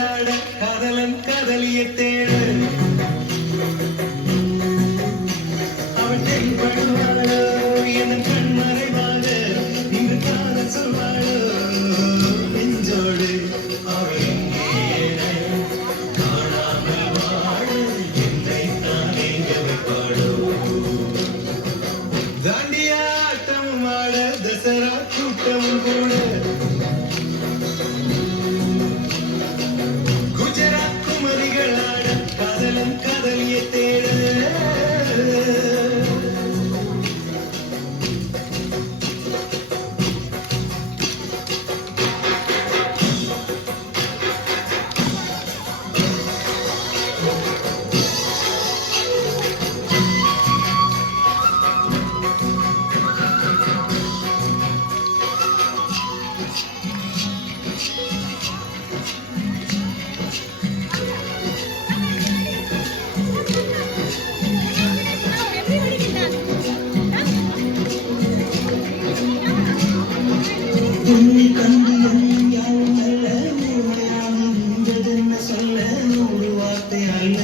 குமரிகளாட காதலன் காதலிய தேட அவள் தென்படுவாளோ என் கண்மறைவாக இன்று காதல் சொல்வாளோ நெஞ்சோடு அவள் காணாமல் வாழ என்னை தானே வைப்பாளோ தாண்டியாட்டம் ஆட தசரா கூட்டமும் கூட குஜராத் குமரிகளாட காதலன் காதலிய தேட உன்னை கண்டு யாரும் அல்ல உண்மையாக இருந்ததென்ன சொல்ல நூறு வார்த்தை அல்ல